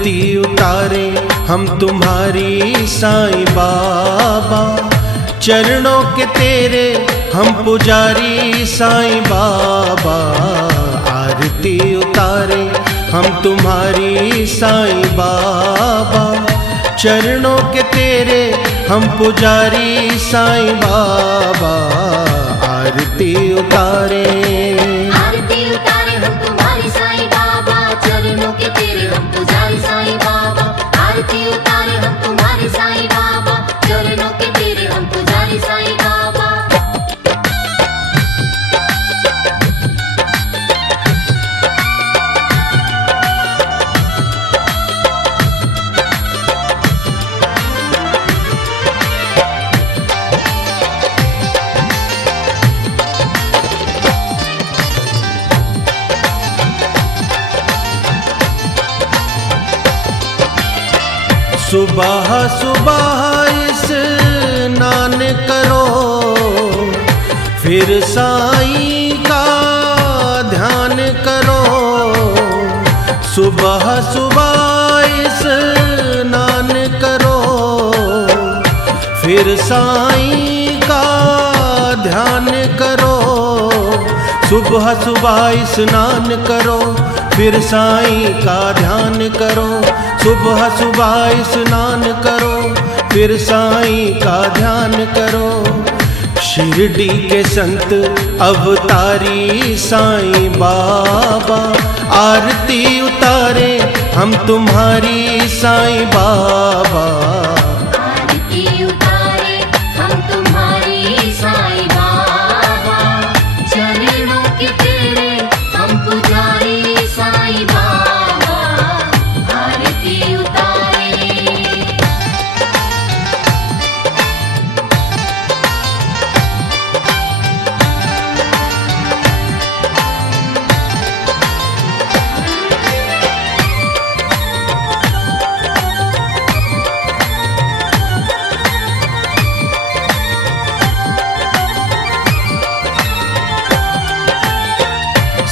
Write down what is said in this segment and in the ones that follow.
आरती उतारे हम तुम्हारी साईं बाबा, चरणों के तेरे हम पुजारी साईं बाबा। आरती उतारे हम तुम्हारी साईं बाबा, चरणों के तेरे हम पुजारी साईं बाबा। आरती उतारे हम तुम्हारी साईं बाबा, चरणों के तेरे हम पुजारी साईं बाबा। आरती उतारे हम तुम्हारी साईं बाबा, चरणों के तेरे हम पुजारी साईं बाबा। सुबह सुबह स्नान करो, फिर साईं का ध्यान करो। सुबह सुबह स्नान करो, फिर साईं का ध्यान करो। सुबह सुबह स्नान करो, फिर साईं का ध्यान करो। सुबह सुबह स्नान करो, फिर साईं का ध्यान करो। शिरडी के संत अवतारी साईं बाबा, आरती उतारे हम तुम्हारी साईं बाबा। आरती उतारे हम तुम्हारी साईं बाबा, चरणों के तेरे हम पुजारी साईं बाबा। आरती उतारे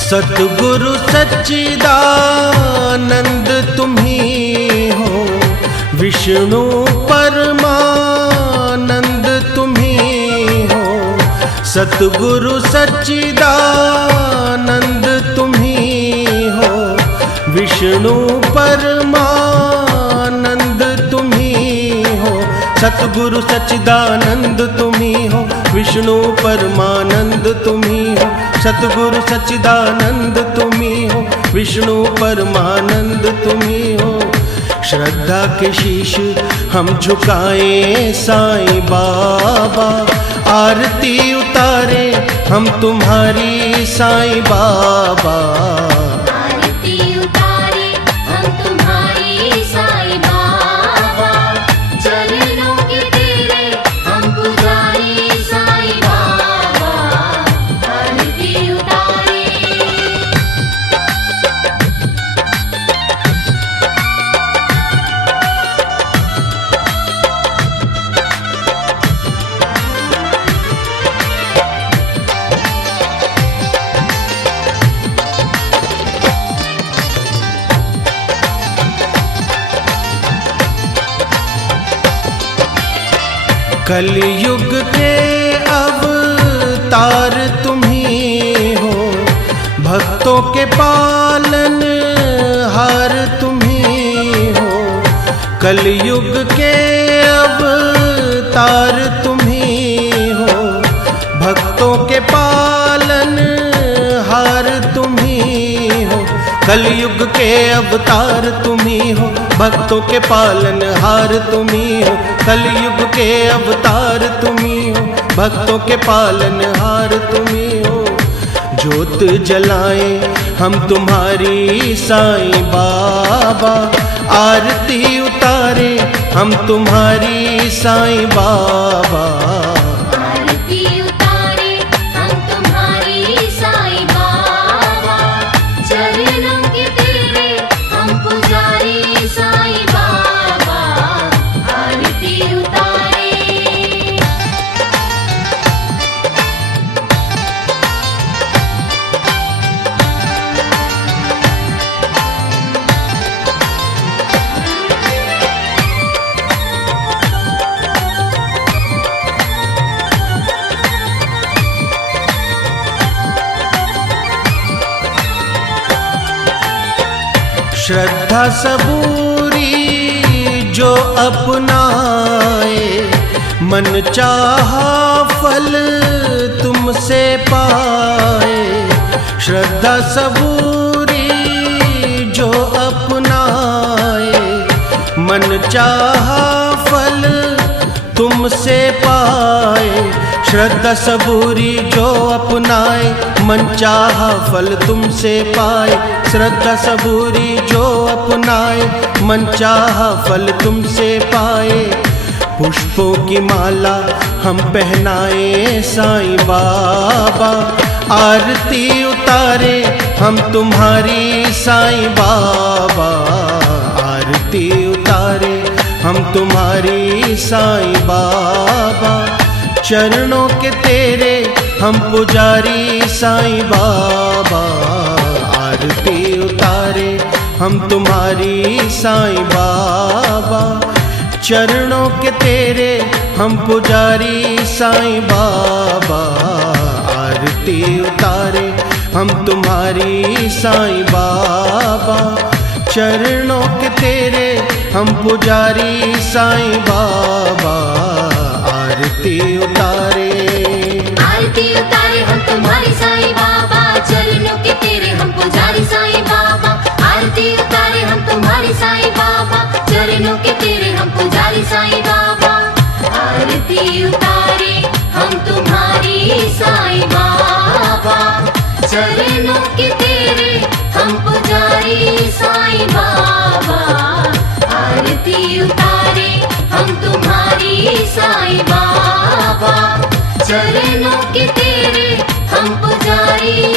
सतगुरु सच्चिदानंद तुम्ही हो, विष्णु परमानंद तुम्ही हो। सतगुरु सच्चिदानंद तुम्ही हो, विष्णु परमानंद तुम्ही हो। सतगुरु सच्चिदानंद तुम्ही हो, विष्णु परमानंद तुम्ही हो। सतगुरु सच्चिदानंद तुम्ही हो, विष्णु परमानंद तुम्ही हो। श्रद्धा के शीश हम झुकाएं साईं बाबा, आरती उतारे हम तुम्हारी साईं बाबा। आरती उतारे हम तुम्हारी साईं बाबा, चरणों के तेरे हम पुजारी साईं बाबा। आरती उतारे कलयुग के अवतार तुम्ही हो, भक्तों के पालन हार तुम्ही हो। कलयुग के अवतार तुम्ही हो, भक्तों के पालन हार तुम्ही हो। कलयुग के अवतार तुम्ही हो, भक्तों के पालन हार तुम्ही हो। कलयुग के अवतार तुम्ही हो, भक्तों के पालन हार तुम्ही हो। ज्योत जलाएं हम तुम्हारी साईं बाबा, आरती उतारे हम तुम्हारी साईं बाबा। आरती उतारे हम तुम्हारी साईं बाबा, चरणों के तेरे हम पुजारी साईं बाबा। आरती उतारे श्रद्धा सबूरी जो अपनाए, मन चाहा फल तुमसे पाए। श्रद्धा सबूरी जो अपनाए, मन चाहा फल तुमसे पाए। श्रद्धा सबूरी जो अपनाए, मन चाहा फल तुमसे पाए। श्रद्धा सबूरी जो अपनाए, मन चाहा फल तुमसे पाए। पुष्पों की माला हम पहनाए साईं बाबा, आरती उतारे हम तुम्हारी साईं बाबा। आरती उतारे हम तुम्हारी साईं बाबा। चरणों के तेरे हम पुजारी साईं बाबा। आरती उतारे हम तुम्हारी साईं बाबा। चरणों के तेरे हम पुजारी साईं बाबा। आरती उतारे हम तुम्हारी साईं बाबा। चरणों के तेरे हम पुजारी साईं बाबा। आरती उतारे, आरती उतारे हम तुम्हारी साईं बाबा। चरणों के तेरे हम पुजारी साईं बाबा। आरती उतारे हम तुम्हारी साईं बाबा। चरणों के तेरे हम पुजारी साईं बाबा। आरती उतारे हम तुम्हारी साईं बाबा। चरणों के तेरे हम पुजारी साईं बाबा। आरती उतारे हम तुम्हारी साईं बाबा। चरणों के तेरे हम पुजारी